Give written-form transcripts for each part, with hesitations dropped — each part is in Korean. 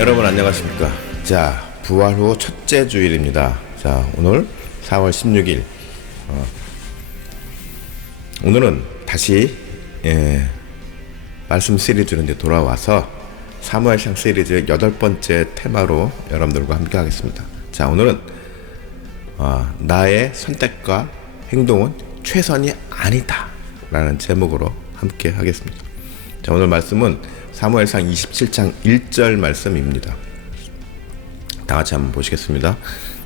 여러분 안녕하십니까. 자, 부활 후 첫째 주일입니다. 자, 오늘 4월 16일. 오늘은 다시 말씀 시리즈로 이제 돌아와서 사무엘상 시리즈 8번째 테마로 여러분들과 함께 하겠습니다. 자, 오늘은 나의 선택과 행동은 최선이 아니다 라는 제목으로 함께 하겠습니다. 자, 오늘 말씀은 사무엘상 27장 1절 말씀입니다. 다 같이 한번 보시겠습니다.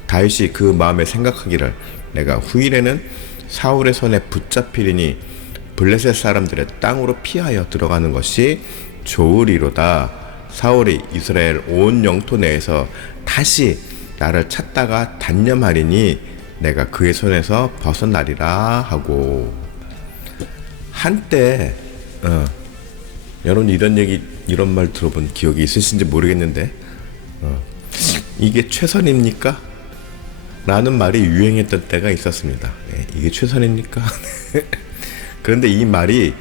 다윗이 그 마음에 생각하기를 내가 후일에는 사울의 손에 붙잡히리니 블레셋 사람들의 땅으로 피하여 들어가는 것이 좋으리로다. 사울이 이스라엘 온 영토 내에서 다시 나를 찾다가 단념하리니 내가 그의 손에서 벗어나리라 하고. 한때 여러분 이런 말 들어본 기억이 있으신지 모르겠는데 이게 최선입니까? 라는 말이 유행했던 때가 있었습니다. 이게 최선입니까? 그런데 이 말이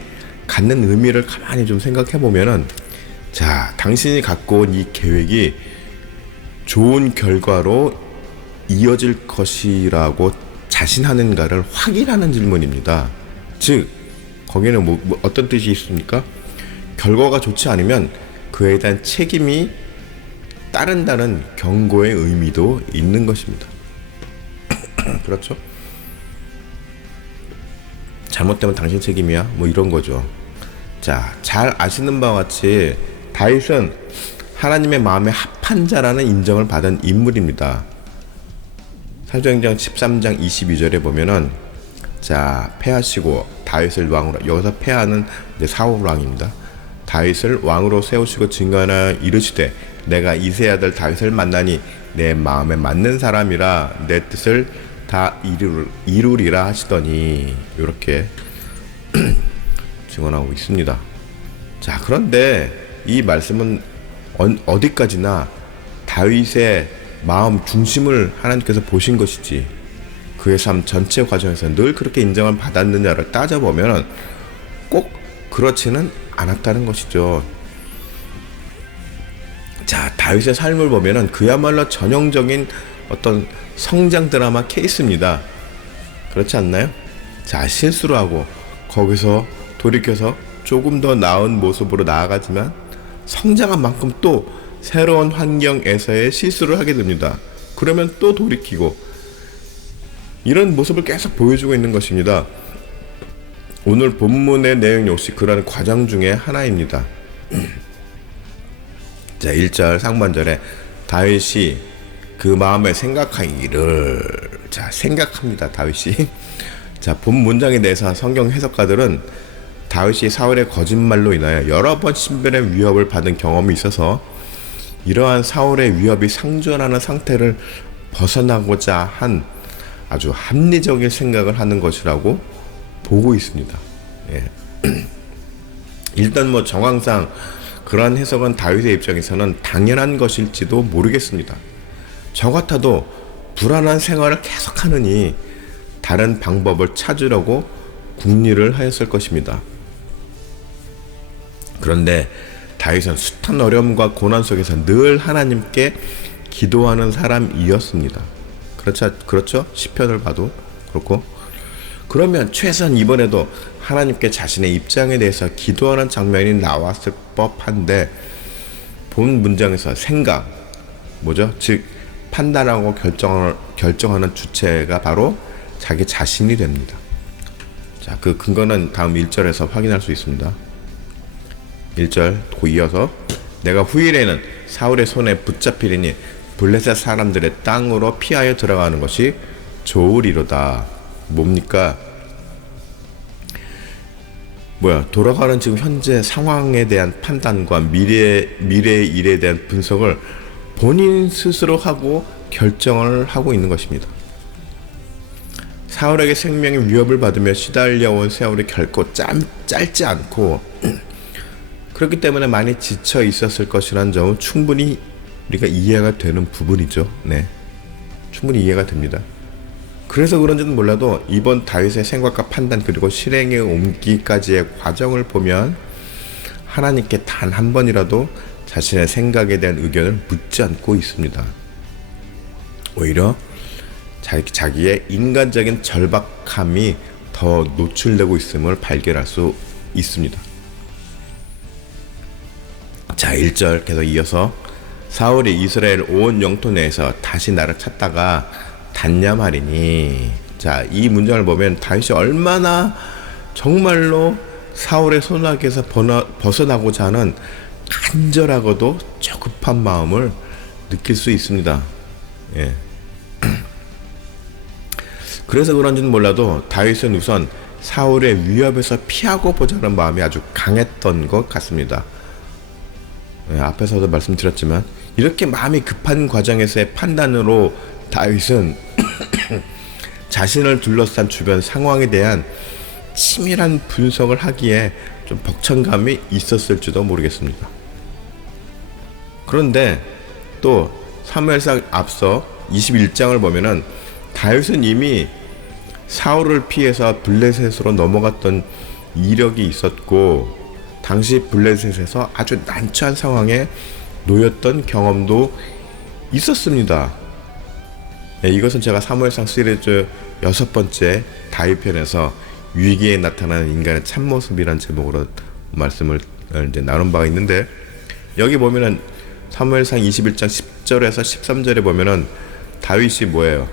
갖는 의미를 가만히 좀 생각해 보면은, 자, 당신이 갖고 온 이 계획이 좋은 결과로 이어질 것이라고 자신하는가를 확인하는 질문입니다. 즉, 거기는 뭐 어떤 뜻이 있습니까? 결과가 좋지 않으면 그에 대한 책임이 따른다는 경고의 의미도 있는 것입니다. 그렇죠? 잘못되면 당신 책임이야? 뭐 이런 거죠. 자, 잘 아시는 바와 같이 다윗은 하나님의 마음에 합한 자라는 인정을 받은 인물입니다. 사도행전 13장 22절에 보면은, 자, 패하시고 다윗을 왕으로, 여기서 패하는 사울 왕입니다. 다윗을 왕으로 세우시고 증거하나 이르시되 내가 이새의 아들 다윗을 만나니 내 마음에 맞는 사람이라 내 뜻을 다 이루리라 하시더니, 이렇게 증언하고 있습니다. 자, 그런데 이 말씀은 어디까지나 다윗의 마음 중심을 하나님께서 보신 것이지 그의 삶 전체 과정에서 늘 그렇게 인정을 받았느냐를 따져보면 꼭 그렇지는 않았다는 것이죠. 자, 다윗의 삶을 보면은 그야말로 전형적인 어떤 성장 드라마 케이스입니다. 그렇지 않나요? 자, 실수를 하고 거기서 돌이켜서 조금 더 나은 모습으로 나아가지만 성장한 만큼 또 새로운 환경에서의 실수를 하게 됩니다. 그러면 또 돌이키고, 이런 모습을 계속 보여주고 있는 것입니다. 오늘 본문의 내용 역시 그런 과정 중에 하나입니다. 자, 1절 상반절에 다윗이 그 마음에 생각하기를, 자, 생각합니다. 다윗이. 자, 본 문장에 대해서 성경 해석가들은 다윗이 사울의 거짓말로 인하여 여러 번 신변의 위협을 받은 경험이 있어서 이러한 사울의 위협이 상존하는 상태를 벗어나고자 한 아주 합리적인 생각을 하는 것이라고 보고 있습니다. 예. 일단 뭐 정황상 그러한 해석은 다윗의 입장에서는 당연한 것일지도 모르겠습니다. 저 같아도 불안한 생활을 계속하느니 다른 방법을 찾으려고 궁리를 하였을 것입니다. 그런데 다윗은 숱한 어려움과 고난 속에서 늘 하나님께 기도하는 사람이었습니다. 그렇죠? 시편을 봐도 그렇고. 그러면 최소한 이번에도 하나님께 자신의 입장에 대해서 기도하는 장면이 나왔을 법한데, 본 문장에서 생각, 뭐죠? 즉 판단하고 결정하는 주체가 바로 자기 자신이 됩니다. 자, 그 근거는 다음 1절에서 확인할 수 있습니다. 1절 이어서 내가 후일에는 사울의 손에 붙잡히리니 블레셋 사람들의 땅으로 피하여 들어가는 것이 좋으리로다. 뭡니까? 돌아가는 지금 현재 상황에 대한 판단과 미래의 일에 대한 분석을 본인 스스로 하고 결정을 하고 있는 것입니다. 사울에게 생명의 위협을 받으며 시달려온 세월이 결코 짧지 않고 그렇기 때문에 많이 지쳐 있었을 것이라는 점은 충분히 우리가 이해가 되는 부분이죠. 네, 충분히 이해가 됩니다. 그래서 그런지는 몰라도 이번 다윗의 생각과 판단 그리고 실행에 옮기기까지의 과정을 보면 하나님께 단 한 번이라도 자신의 생각에 대한 의견을 묻지 않고 있습니다. 오히려 자기의 인간적인 절박함이 더 노출되고 있음을 발견할 수 있습니다. 자, 1절 계속 이어서 사울이 이스라엘 온 영토 내에서 다시 나를 찾다가 닿냐 말이니. 자, 이 문장을 보면 다윗이 얼마나 정말로 사울의 손아귀에서 벗어나고자 하는 간절하고도 조급한 마음을 느낄 수 있습니다. 예. 그래서 그런지는 몰라도 다윗은 우선 사울의 위협에서 피하고 보자는 마음이 아주 강했던 것 같습니다. 예, 앞에서도 말씀드렸지만 이렇게 마음이 급한 과정에서의 판단으로 다윗은 자신을 둘러싼 주변 상황에 대한 치밀한 분석을 하기에 좀 벅찬감이 있었을지도 모르겠습니다. 그런데 또 사무엘상 앞서 21장을 보면은 다윗은 이미 사울을 피해서 블레셋으로 넘어갔던 이력이 있었고 당시 블레셋에서 아주 난처한 상황에 놓였던 경험도 있었습니다. 네, 이것은 제가 사무엘상 시리즈 6번째 다윗편에서 위기에 나타나는 인간의 참모습이라는 제목으로 말씀을 이제 나눈 바가 있는데, 여기 보면은 사무엘상 21장 10절에서 13절에 보면은 다윗이 뭐예요?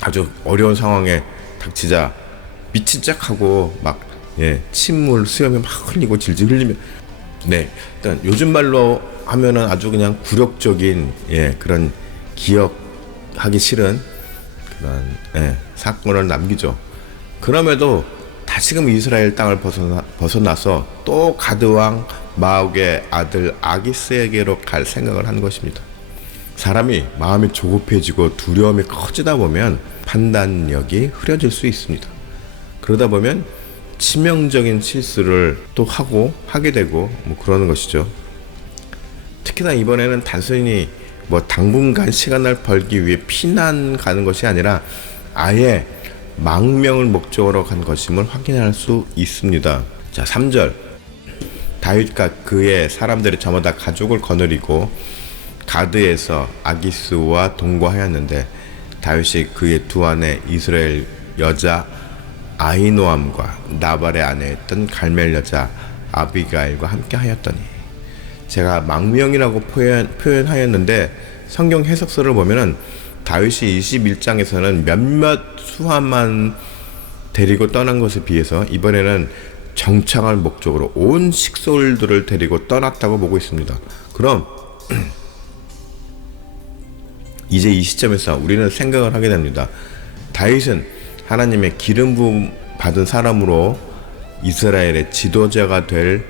아주 어려운 상황에 닥치자 미친 척하고 막 침물 수염이 막 흘리고 질질 흘리며, 일단 요즘 말로 하면은 아주 그냥 굴욕적인 그런 기억하기 싫은 그런 사건을 남기죠. 그럼에도 다시금 이스라엘 땅을 벗어나서 또 가드왕 마옥의 아들 아기스에게로 갈 생각을 한 것입니다. 사람이 마음이 조급해지고 두려움이 커지다 보면 판단력이 흐려질 수 있습니다. 그러다 보면 치명적인 실수를 또 하게 되고 그러는 것이죠. 특히나 이번에는 단순히 당분간 시간을 벌기 위해 피난 가는 것이 아니라 아예 망명을 목적으로 간 것임을 확인할 수 있습니다. 자, 3절. 다윗과 그의 사람들이 저마다 가족을 거느리고 가드에서 아기스와 동거하였는데 다윗이 그의 두 아내 이스라엘 여자 아히노암과 나발의 아내였던 갈멜 여자 아비가일과 함께 하였더니. 제가 망명이라고 표현하였는데 성경 해석서를 보면은 다윗이 21장에서는 몇몇 수하만 데리고 떠난 것에 비해서 이번에는 정착할 목적으로 온 식솔들을 데리고 떠났다고 보고 있습니다. 그럼 이제 이 시점에서 우리는 생각을 하게 됩니다. 다윗은 하나님의 기름 부음 받은 사람으로 이스라엘의 지도자가 될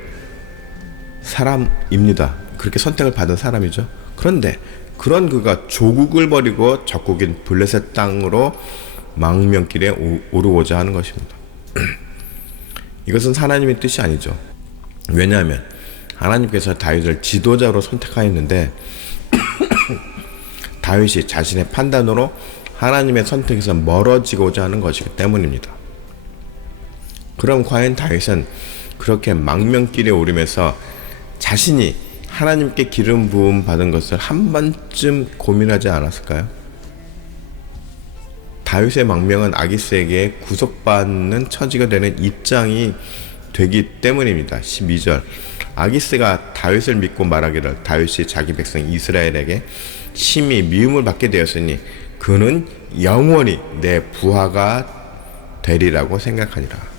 사람입니다. 그렇게 선택을 받은 사람이죠. 그런데 그런 그가 조국을 버리고 적국인 블레셋 땅으로 망명길에 오르고자 하는 것입니다. 이것은 하나님의 뜻이 아니죠. 왜냐하면 하나님께서 다윗을 지도자로 선택하였는데 다윗이 자신의 판단으로 하나님의 선택에서 멀어지고자 하는 것이기 때문입니다. 그럼 과연 다윗은 그렇게 망명길에 오르면서 자신이 하나님께 기름 부음 받은 것을 한 번쯤 고민하지 않았을까요? 다윗의 망명은 아기스에게 구속받는 처지가 되는 입장이 되기 때문입니다. 12절. 아기스가 다윗을 믿고 말하기를 다윗이 자기 백성 이스라엘에게 심히 미움을 받게 되었으니 그는 영원히 내 부하가 되리라고 생각하니라.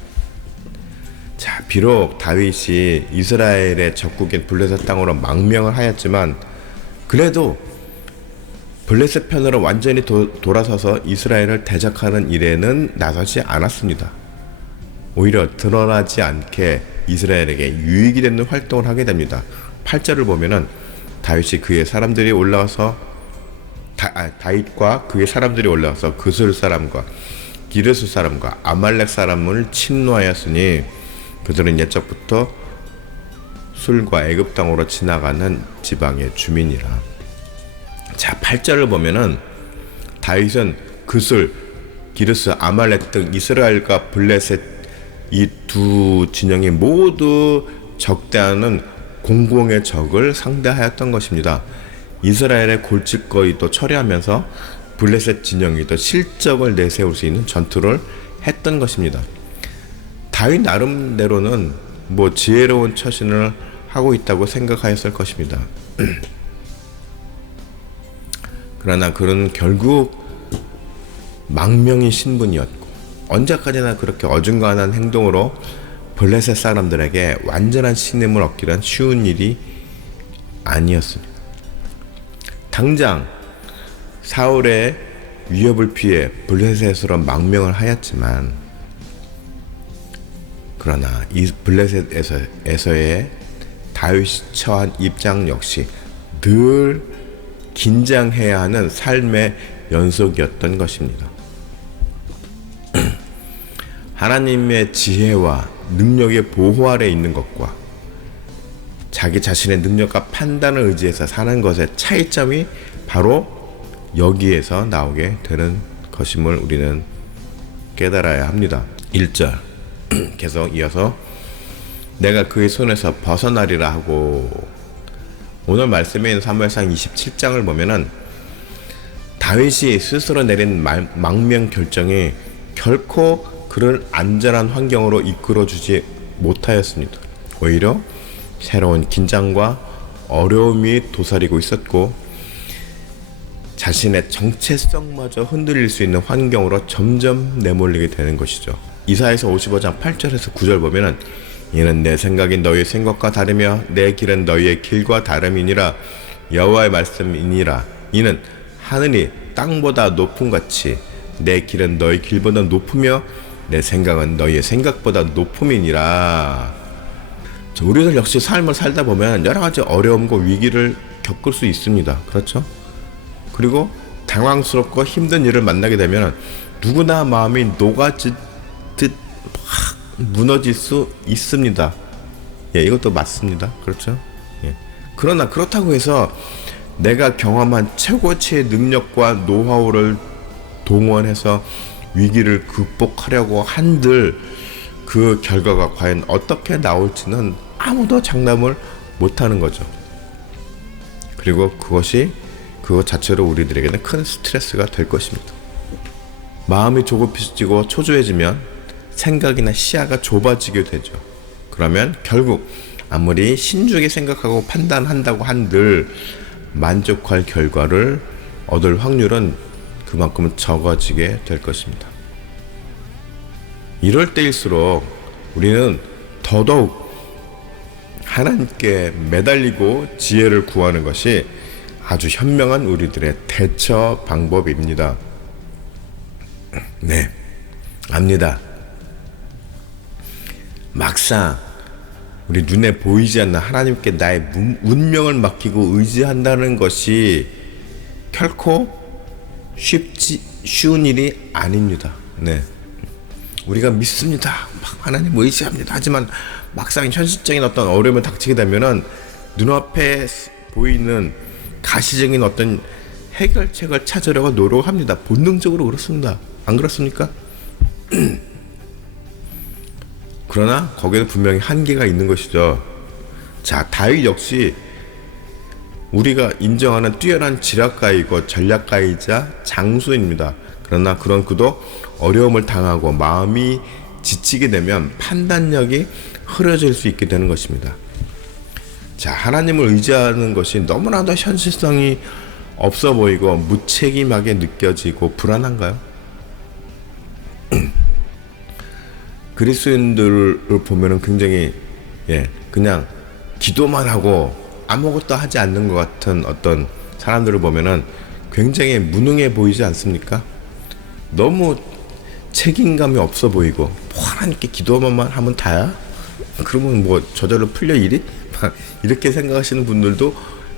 자, 비록 다윗이 이스라엘의 적국인 블레셋 땅으로 망명을 하였지만 그래도 블레셋 편으로 완전히 돌아서서 이스라엘을 대적하는 일에는 나서지 않았습니다. 오히려 드러나지 않게 이스라엘에게 유익이 되는 활동을 하게 됩니다. 8절을 보면은 다윗이 그의 사람들이 올라와서 다윗과 그의 사람들이 올라와서 그술 사람과 기르스 사람과 아말렉 사람을 침노하였으니 그들은 옛적부터 술과 애굽 땅으로 지나가는 지방의 주민이라. 자, 8절을 보면은 다윗은 그술, 기르스, 아말렉 등 이스라엘과 블레셋 이 두 진영이 모두 적대하는 공공의 적을 상대하였던 것입니다. 이스라엘의 골칫거리도 처리하면서 블레셋 진영이 더 실적을 내세울 수 있는 전투를 했던 것입니다. 다윗 나름대로는 뭐 지혜로운 처신을 하고 있다고 생각하였을 것입니다. 그러나 그는 결국 망명의 신분이었고 언제까지나 그렇게 어중간한 행동으로 블레셋 사람들에게 완전한 신임을 얻기란 쉬운 일이 아니었습니다. 당장 사울의 위협을 피해 블레셋으로 망명을 하였지만 그러나 이 블레셋에서의 다윗이 처한 입장 역시 늘 긴장해야 하는 삶의 연속이었던 것입니다. 하나님의 지혜와 능력의 보호 아래 있는 것과 자기 자신의 능력과 판단을 의지해서 사는 것의 차이점이 바로 여기에서 나오게 되는 것임을 우리는 깨달아야 합니다. 1절 계속 이어서 내가 그의 손에서 벗어나리라 하고, 오늘 말씀인 사무엘상 27장을 보면은 다윗이 스스로 내린 망명 결정이 결코 그를 안전한 환경으로 이끌어주지 못하였습니다. 오히려 새로운 긴장과 어려움이 도사리고 있었고 자신의 정체성마저 흔들릴 수 있는 환경으로 점점 내몰리게 되는 것이죠. 이사야서 55장 8절에서 9절 보면은 이는 내 생각이 너희의 생각과 다르며 내 길은 너희의 길과 다름이니라. 여호와의 말씀이니라. 이는 하늘이 땅보다 높음같이 내 길은 너희 길보다 높으며 내 생각은 너희의 생각보다 높음이니라. 우리들 역시 삶을 살다 보면 여러 가지 어려움과 위기를 겪을 수 있습니다. 그렇죠? 그리고 당황스럽고 힘든 일을 만나게 되면 누구나 마음이 녹아지듯 확 무너질 수 있습니다. 예, 이것도 맞습니다. 그렇죠? 예. 그러나 그렇다고 해서 내가 경험한 최고치의 능력과 노하우를 동원해서 위기를 극복하려고 한들 그 결과가 과연 어떻게 나올지는 아무도 장담을 못하는 거죠. 그리고 그것 자체로 우리들에게는 큰 스트레스가 될 것입니다. 마음이 조급해지고 초조해지면 생각이나 시야가 좁아지게 되죠. 그러면 결국 아무리 신중히 생각하고 판단한다고 한들 만족할 결과를 얻을 확률은 그만큼 적어지게 될 것입니다. 이럴 때일수록 우리는 더더욱 하나님께 매달리고 지혜를 구하는 것이 아주 현명한 우리들의 대처 방법입니다. 네, 압니다. 막상 우리 눈에 보이지 않는 하나님께 나의 운명을 맡기고 의지한다는 것이 결코 쉬운 일이 아닙니다. 네, 우리가 믿습니다. 막 하나님 의지합니다. 하지만 막상 현실적인 어떤 어려움을 닥치게 되면은 눈앞에 보이는 가시적인 어떤 해결책을 찾으려고 노력합니다. 본능적으로 그렇습니다. 안 그렇습니까? 그러나 거기에는 분명히 한계가 있는 것이죠. 자, 다윗 역시 우리가 인정하는 뛰어난 지략가이고 전략가이자 장수입니다. 그러나 그런 그도 어려움을 당하고 마음이 지치게 되면 판단력이 흐려질 수 있게 되는 것입니다. 자, 하나님을 의지하는 것이 너무나도 현실성이 없어 보이고 무책임하게 느껴지고 불안한가요? 그리스도인들을 보면은 굉장히 그냥 기도만 하고 아무것도 하지 않는 것 같은 어떤 사람들을 보면은 굉장히 무능해 보이지 않습니까? 너무 책임감이 없어 보이고 뭐 하나님께 기도만 하면 다야? 그러면 뭐 저절로 풀려 일이? 이렇게 생각하시는 분들도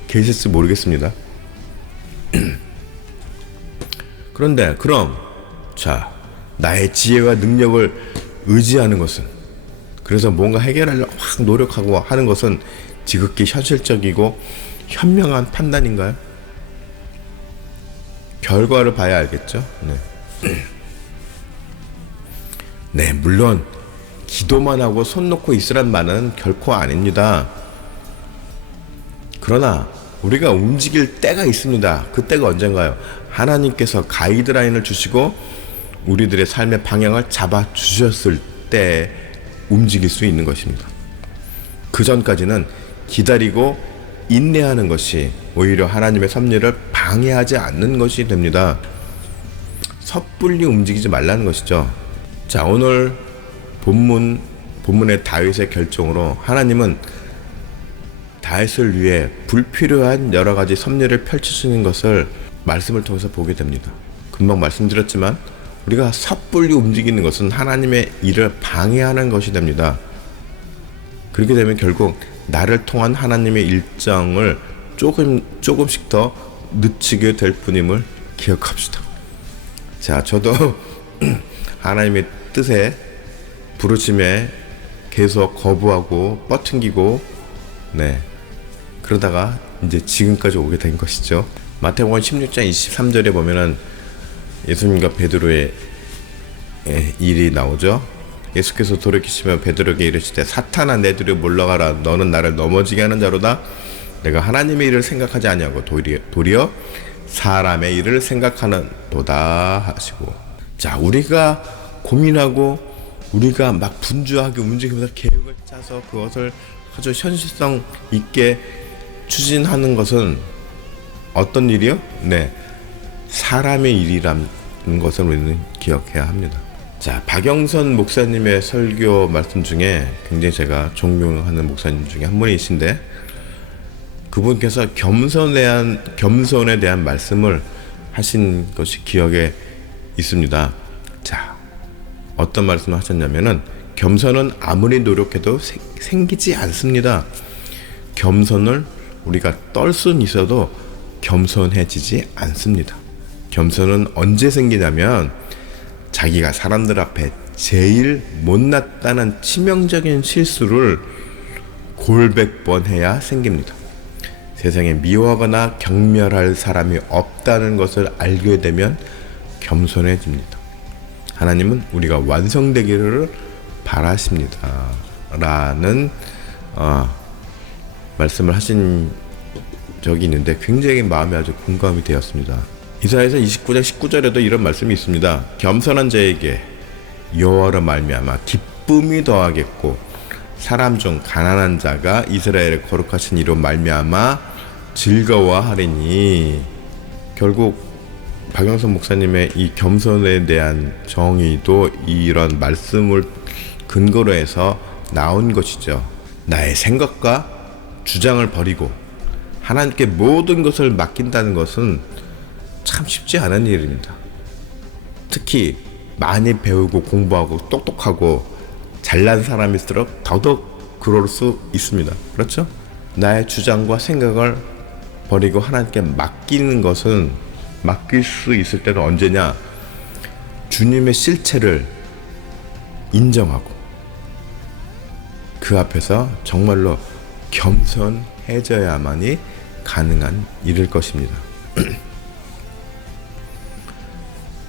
계실지 모르겠습니다. 그런데 그럼 자, 나의 지혜와 능력을 의지하는 것은, 그래서 뭔가 해결하려고 확 노력하고 하는 것은 지극히 현실적이고 현명한 판단인가요? 결과를 봐야 알겠죠. 네, 물론 기도만 하고 손 놓고 있으란 말은 결코 아닙니다. 그러나 우리가 움직일 때가 있습니다. 그 때가 언젠가요? 하나님께서 가이드라인을 주시고 우리들의 삶의 방향을 잡아 주셨을 때 움직일 수 있는 것입니다. 그 전까지는 기다리고 인내하는 것이 오히려 하나님의 섭리를 방해하지 않는 것이 됩니다. 섣불리 움직이지 말라는 것이죠. 자, 오늘 본문의 다윗의 결정으로 하나님은 다윗을 위해 불필요한 여러 가지 섭리를 펼치시는 것을 말씀을 통해서 보게 됩니다. 금방 말씀드렸지만 우리가 섣불리 움직이는 것은 하나님의 일을 방해하는 것이 됩니다. 그렇게 되면 결국 나를 통한 하나님의 일정을 조금씩 더 늦추게 될 뿐임을 기억합시다. 자, 저도 하나님의 뜻에 부르심에 계속 거부하고 뻗튕기고 그러다가 이제 지금까지 오게 된 것이죠. 마태복음 16장 23절에 보면은 예수님과 베드로의 일이 나오죠. 예수께서 돌이키시며 베드로에게 이르시되 사탄아 내 뒤로 물러가라. 너는 나를 넘어지게 하는 자로다. 내가 하나님의 일을 생각하지 아니하고 도리어 사람의 일을 생각하는도다 하시고. 자, 우리가 고민하고 우리가 막 분주하게 움직이면서 계획을 짜서 그것을 아주 현실성 있게 추진하는 것은 어떤 일이요? 사람의 일이라는 것을 우리는 기억해야 합니다. 자, 박영선 목사님의 설교 말씀 중에 굉장히 제가 존경하는 목사님 중에 한 분이신데 그분께서 겸손에 대한 말씀을 하신 것이 기억에 있습니다. 자, 어떤 말씀을 하셨냐면은 겸손은 아무리 노력해도 생기지 않습니다. 겸손을 우리가 떨 수는 있어도 겸손해지지 않습니다. 겸손은 언제 생기냐면 자기가 사람들 앞에 제일 못났다는 치명적인 실수를 골백 번 해야 생깁니다. 세상에 미워하거나 경멸할 사람이 없다는 것을 알게 되면 겸손해집니다. 하나님은 우리가 완성되기를 바라십니다. 라는 말씀을 하신 적이 있는데 굉장히 마음에 아주 공감이 되었습니다. 이사야서 29장 19절에도 이런 말씀이 있습니다. 겸손한 자에게 여호와로 말미암아 기쁨이 더하겠고 사람 중 가난한 자가 이스라엘의 거룩하신 이로 말미암아 즐거워하리니. 결국 박영선 목사님의 이 겸손에 대한 정의도 이런 말씀을 근거로 해서 나온 것이죠. 나의 생각과 주장을 버리고 하나님께 모든 것을 맡긴다는 것은 참 쉽지 않은 일입니다. 특히 많이 배우고 공부하고 똑똑하고 잘난 사람일수록 더더욱 그럴 수 있습니다. 그렇죠? 나의 주장과 생각을 버리고 하나님께 맡기는 것은 맡길 수 있을 때는 언제냐? 주님의 실체를 인정하고 그 앞에서 정말로 겸손해져야만이 가능한 일일 것입니다.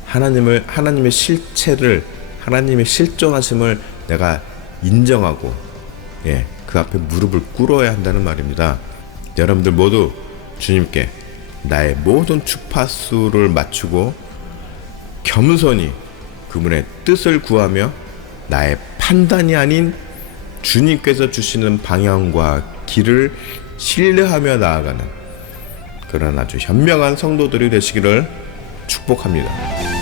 하나님의 실체를, 하나님의 실존하심을 내가 인정하고 그 앞에 무릎을 꿇어야 한다는 말입니다. 여러분들 모두 주님께 나의 모든 주파수를 맞추고 겸손히 그분의 뜻을 구하며 나의 판단이 아닌 주님께서 주시는 방향과 길을 신뢰하며 나아가는 그런 아주 현명한 성도들이 되시기를 축복합니다.